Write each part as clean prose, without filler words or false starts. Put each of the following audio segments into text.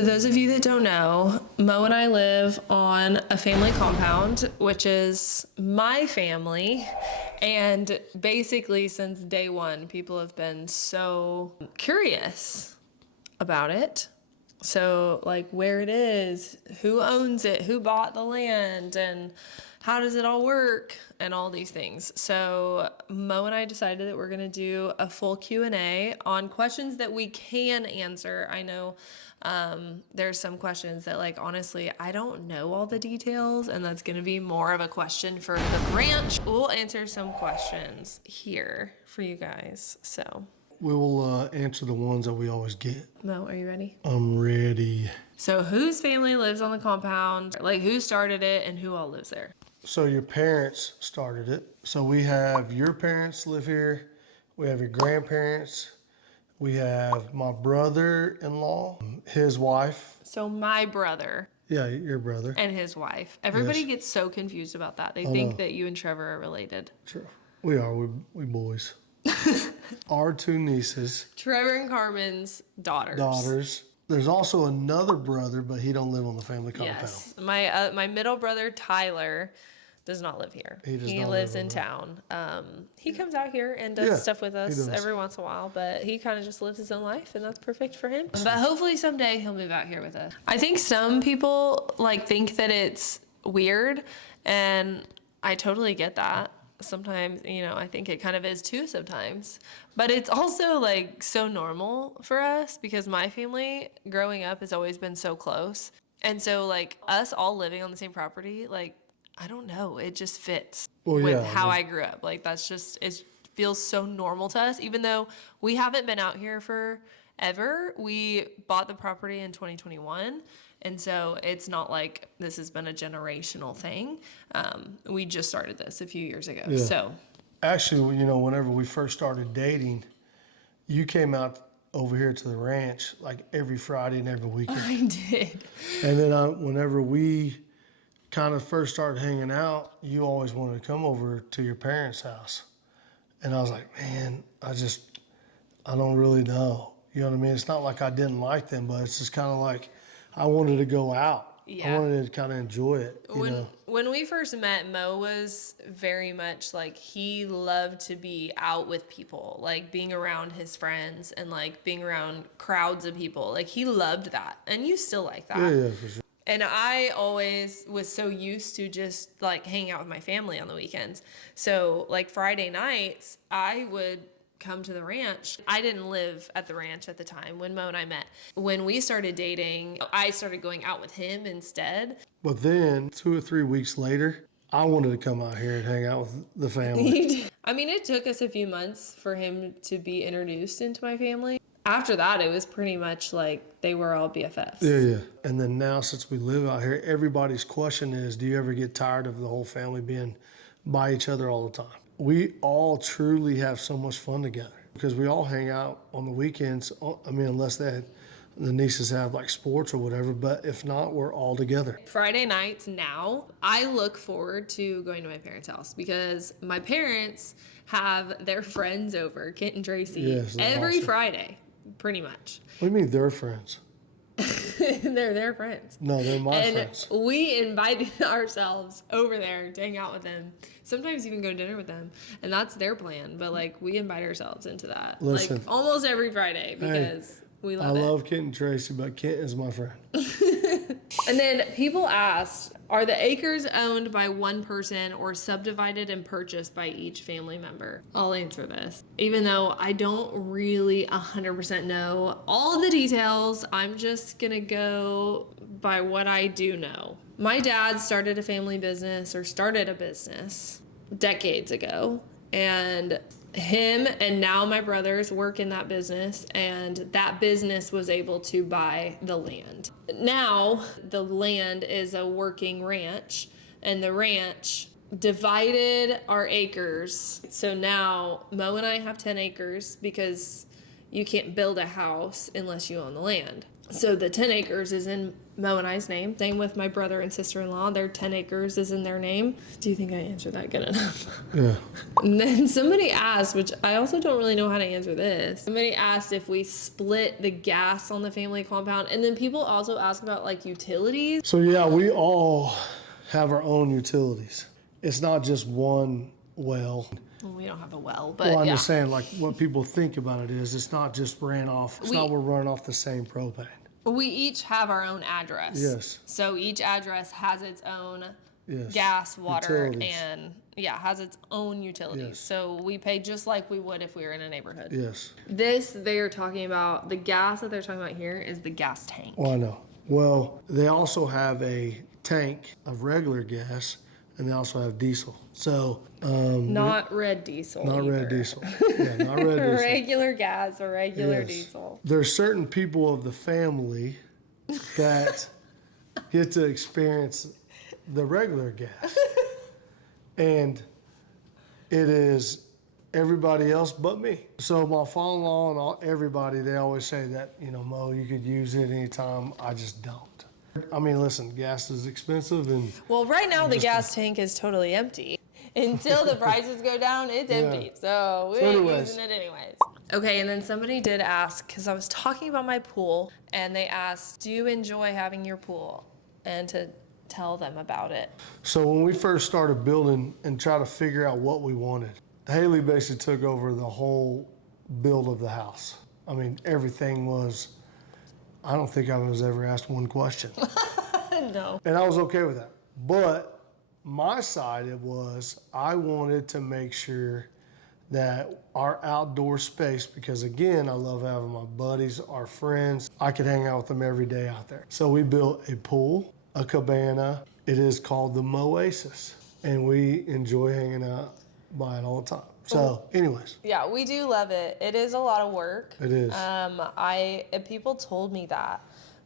So those of you that don't know, Mo and I live on a family compound, which is my family. And basically since day one, people have been so curious about it. So like where it is, who owns it, who bought the land, and how does it all work, and all these things. So Mo and I decided that we're gonna do a full Q&A on questions that we can answer. I know there's some questions that, like, honestly, I don't know all the details, and that's gonna be more of a question for the ranch. We'll answer some questions here for you guys, so. We will answer the ones that we always get. Mo, are you ready? I'm ready. So whose family lives on the compound? Like, who started it and who all lives there? So your parents started it. So we have your parents live here. We have your grandparents. We have my brother-in-law, his wife. So my brother. Yeah, your brother. And his wife. Everybody gets so confused about that. They think that you and Trevor are related. True. We are. We boys. Our two nieces. Trevor and Carmen's daughters. There's also another brother, but he don't live on the family compound. Yes. My middle brother, Tyler, does not live here. He lives in town. He comes out here and does stuff with us every once in a while, but he kind of just lives his own life, and that's perfect for him. But hopefully someday he'll move out here with us. I think some people like think that it's weird, and I totally get that. Sometimes, you know, I think it kind of is too sometimes, but it's also like so normal for us because my family growing up has always been so close. And so like us all living on the same property, like, I don't know, it just fits with how I grew up. Like, that's just, it feels so normal to us, even though we haven't been out here forever. We bought the property in 2021. And so it's not like this has been a generational thing. We just started this a few years ago. Yeah. So actually, you know, whenever we first started dating, you came out over here to the ranch like every Friday and every weekend. I did. And then whenever we kind of first started hanging out, you always wanted to come over to your parents' house. And I was like, man, I don't really know. You know what I mean? It's not like I didn't like them, but it's just kind of like, I wanted to go out. Yeah. I wanted to kind of enjoy it. When we first met, Mo was very much like, he loved to be out with people, like being around his friends and like being around crowds of people. Like, he loved that. And you still like that. Yeah, for sure. And I always was so used to just like hanging out with my family on the weekends. So like Friday nights, I would come to the ranch. I didn't live at the ranch at the time when Mo and I met. When we started dating, I started going out with him instead. But then 2 or 3 weeks later, I wanted to come out here and hang out with the family. I mean, it took us a few months for him to be introduced into my family. After that, it was pretty much like they were all BFFs. Yeah. And then now, since we live out here, everybody's question is, do you ever get tired of the whole family being by each other all the time? We all truly have so much fun together because we all hang out on the weekends. I mean, unless the nieces have like sports or whatever, but if not, we're all together. Friday nights now, I look forward to going to my parents' house because my parents have their friends over, Kent and Tracy, every Friday, pretty much. What do you mean they're friends? They're their friends. No, they're my friends. We invited ourselves over there to hang out with them. Sometimes even go to dinner with them. And that's their plan. But like, we invite ourselves into that. Listen, like almost every Friday because we love it. I love Kent and Tracy, but Kent is my friend. And then people asked, are the acres owned by one person or subdivided and purchased by each family member? I'll answer this. Even though I don't really 100% know all of the details, I'm just gonna go by what I do know. My dad started a family business or started a business decades ago, and him and now my brothers work in that business, and that business was able to buy the land. Now the land is a working ranch, and the ranch divided our acres. So now Mo and I have 10 acres because you can't build a house unless you own the land. So the 10 acres is in Mo and I's name. Same with my brother and sister-in-law. Their 10 acres is in their name. Do you think I answered that good enough? Yeah. And then somebody asked, which I also don't really know how to answer this. Somebody asked if we split the gas on the family compound. And then people also ask about like utilities. So yeah, we all have our own utilities. It's not just one well. Well, we don't have a well, but Well, I'm yeah. just saying, like, what people think about it is it's not just ran off. It's not we're running off the same propane. We each have our own address. Yes. So each address has its own Yes. gas, water, Utilities. and has its own utilities. Yes. So we pay just like we would if we were in a neighborhood. Yes. This, they are talking about, the gas that they're talking about here is the gas tank. Well, I know. Well, they also have a tank of regular gas, and they also have diesel. So, Not red diesel. not either. red diesel. Yeah, not red diesel. Regular gas or regular Yes. diesel. There's certain people of the family that get to experience the regular gas. And it is everybody else but me. So my father-in-law and everybody, they always say that, Mo, you could use it anytime. I just don't. I mean, listen, gas is expensive and Well, right now the gas tank is totally empty. Until the prices go down, it's empty. So we're anyways. using it anyways. Okay, and then somebody did ask, because I was talking about my pool, and they asked, do you enjoy having your pool? And to tell them about it. So when we first started building and try to figure out what we wanted, Hayley basically took over the whole build of the house. I mean, everything was, I don't think I was ever asked one question. No. And I was okay with that. But my side, it was, I wanted to make sure that our outdoor space, because again, I love having my buddies, our friends, I could hang out with them every day out there. So we built a pool, a cabana. It is called the Moasis, and we enjoy hanging out by it all the time. So anyways. Yeah, we do love it. It is a lot of work. It is. People told me that,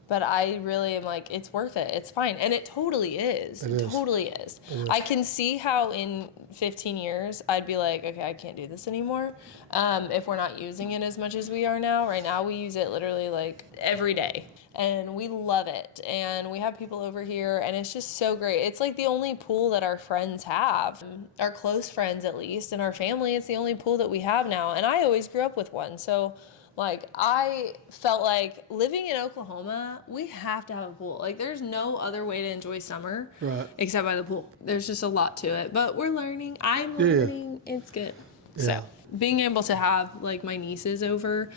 but I really am like, it's worth it. It's fine. And it totally is. It totally is. I can see how in 15 years, I'd be like, okay, I can't do this anymore. If we're not using it as much as we are now. Right now, we use it literally like every day. And we love it. And we have people over here, and it's just so great. It's like the only pool that our friends have, our close friends at least, and our family. It's the only pool that we have now. And I always grew up with one. So, like, I felt like living in Oklahoma, we have to have a pool. Like, there's no other way to enjoy summer except by the pool. There's just a lot to it. But we're learning. I'm learning. It's good. Yeah. So being able to have like my nieces over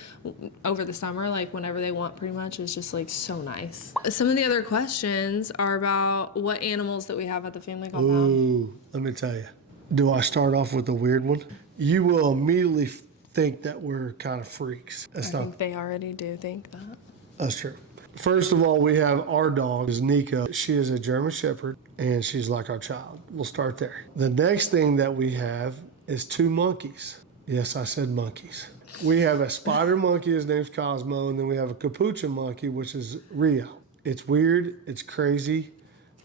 the summer, like whenever they want, pretty much, is just like so nice. Some of the other questions are about what animals that we have at the family compound. Ooh, let me tell you. Do I start off with a weird one? You will immediately think that we're kind of freaks. I think they already do think that. That's true. First of all, we have our dog, is Nico. She is a German Shepherd, and she's like our child. We'll start there. The next thing that we have is 2 monkeys. Yes, I said monkeys. We have a spider monkey, his name's Cosmo, and then we have a capuchin monkey, which is Rio. It's weird, it's crazy,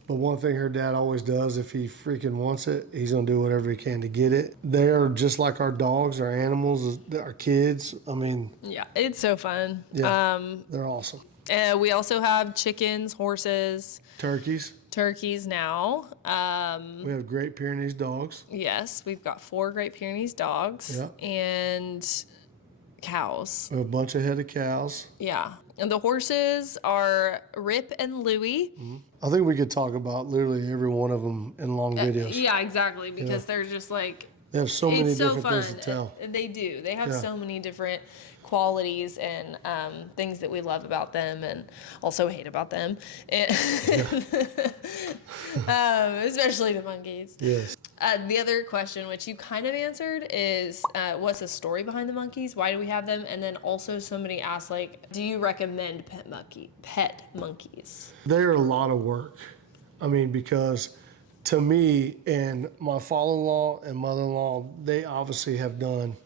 but one thing her dad always does, if he freaking wants it, he's gonna do whatever he can to get it. They are just like our dogs, our animals, our kids. I mean. Yeah, it's so fun. Yeah, they're awesome. We also have chickens, horses. Turkeys now. We have Great Pyrenees dogs. Yes, we've got 4 Great Pyrenees dogs and cows. We have a bunch of head of cows. Yeah. And the horses are Rip and Louie. Mm-hmm. I think we could talk about literally every one of them in long videos. Yeah, exactly. Because they're just like, they have so many it's so different fun. things to tell. They do. They have so many different qualities and things that we love about them and also hate about them. And especially the monkeys. Yes. The other question, which you kind of answered, is what's the story behind the monkeys? Why do we have them? And then also somebody asked, like, do you recommend pet monkeys? They're a lot of work. I mean, because to me and my father-in-law and mother-in-law, they obviously have done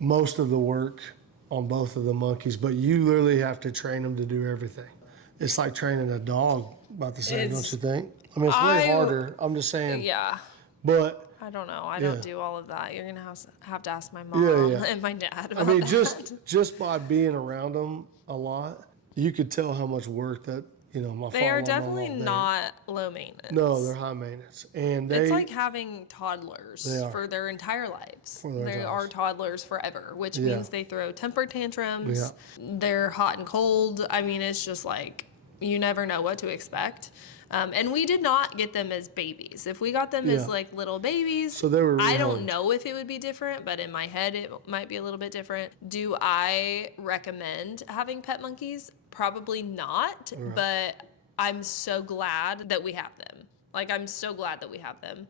most of the work on both of the monkeys, but you literally have to train them to do everything. It's like training a dog, about the same, don't you think? I mean, it's way harder. I'm just saying. Yeah. But I don't know. I don't do all of that. You're gonna have to ask my mom and my dad about I mean, that. just by being around them a lot, you could tell how much work that, you know, my They are father-in-law, definitely not low maintenance. No, they're high maintenance. And it's like having toddlers for their entire lives. They are toddlers forever, which means they throw temper tantrums. Yeah. They're hot and cold. I mean, it's just like, you never know what to expect. And we did not get them as babies. If we got them as like little babies, so they were I don't know if it would be different, but in my head it might be a little bit different. Do I recommend having pet monkeys? Probably not, but I'm so glad that we have them. Like, I'm so glad that we have them.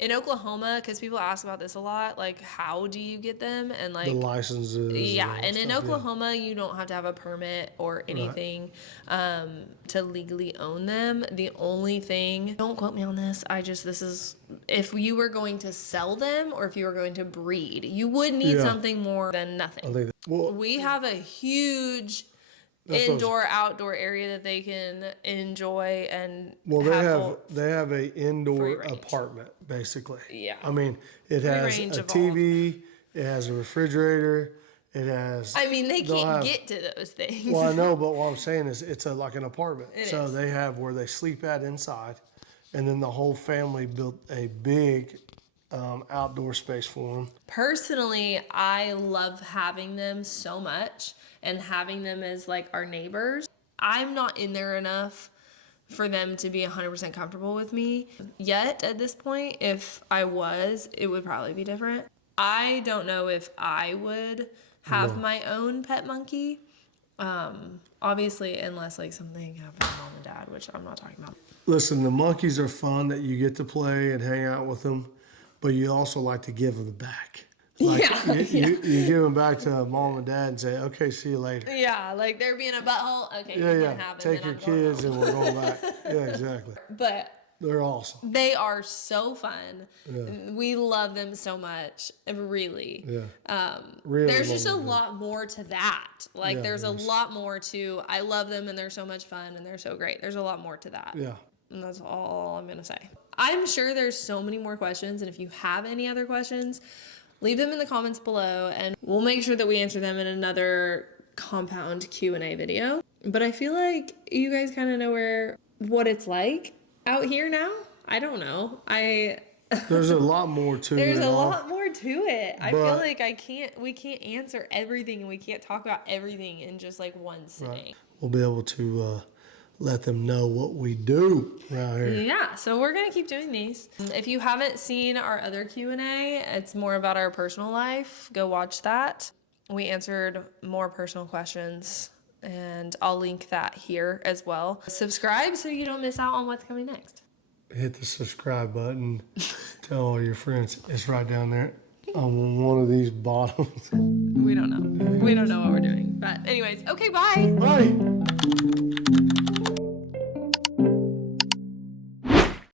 In Oklahoma, because people ask about this a lot, like, how do you get them? And like the licenses. Yeah, and in Oklahoma, you don't have to have a permit or anything to legally own them. The only thing, don't quote me on this, this is, if you were going to sell them or if you were going to breed, you would need something more than nothing. We have a huge indoor outdoor area that they can enjoy and they have a indoor apartment basically. Yeah, I mean, it has a TV, it has a refrigerator, it has, I mean, they can't get to those things. Well, I know, but what I'm saying is it's like an apartment. So they have where they sleep at inside, and then the whole family built a big outdoor space for them. Personally, I love having them so much and having them as like our neighbors. I'm not in there enough for them to be 100% comfortable with me yet at this point. If I was, it would probably be different. I don't know if I would have my own pet monkey. Obviously, unless like something happened to mom and dad, which I'm not talking about. Listen, the monkeys are fun that you get to play and hang out with them, but you also like to give them back. Like you give them back to mom and dad and say, okay, see you later. Yeah, like they're being a butthole. Okay, you can have it. Take your kids and we're going back. Yeah, exactly. But they're awesome. They are so fun. Yeah. We love them so much. Really. Yeah. There's just a lot more to that. Like there's a lot more to, I love them and they're so much fun and they're so great. There's a lot more to that. Yeah. And that's all I'm going to say. I'm sure there's so many more questions. And if you have any other questions, leave them in the comments below and we'll make sure that we answer them in another compound Q&A video. But I feel like you guys kind of know what it's like out here now. I don't know. There's a lot more to it. There's a lot more to it. I feel like we can't answer everything and we can't talk about everything in just like one sitting. Right. We'll be able to let them know what we do around here. Yeah, so we're going to keep doing these. If you haven't seen our other Q&A, it's more about our personal life. Go watch that. We answered more personal questions and I'll link that here as well. Subscribe so you don't miss out on what's coming next. Hit the subscribe button. Tell all your friends. It's right down there on one of these bottoms. We don't know. We don't know what we're doing. But anyways, okay, bye. Bye.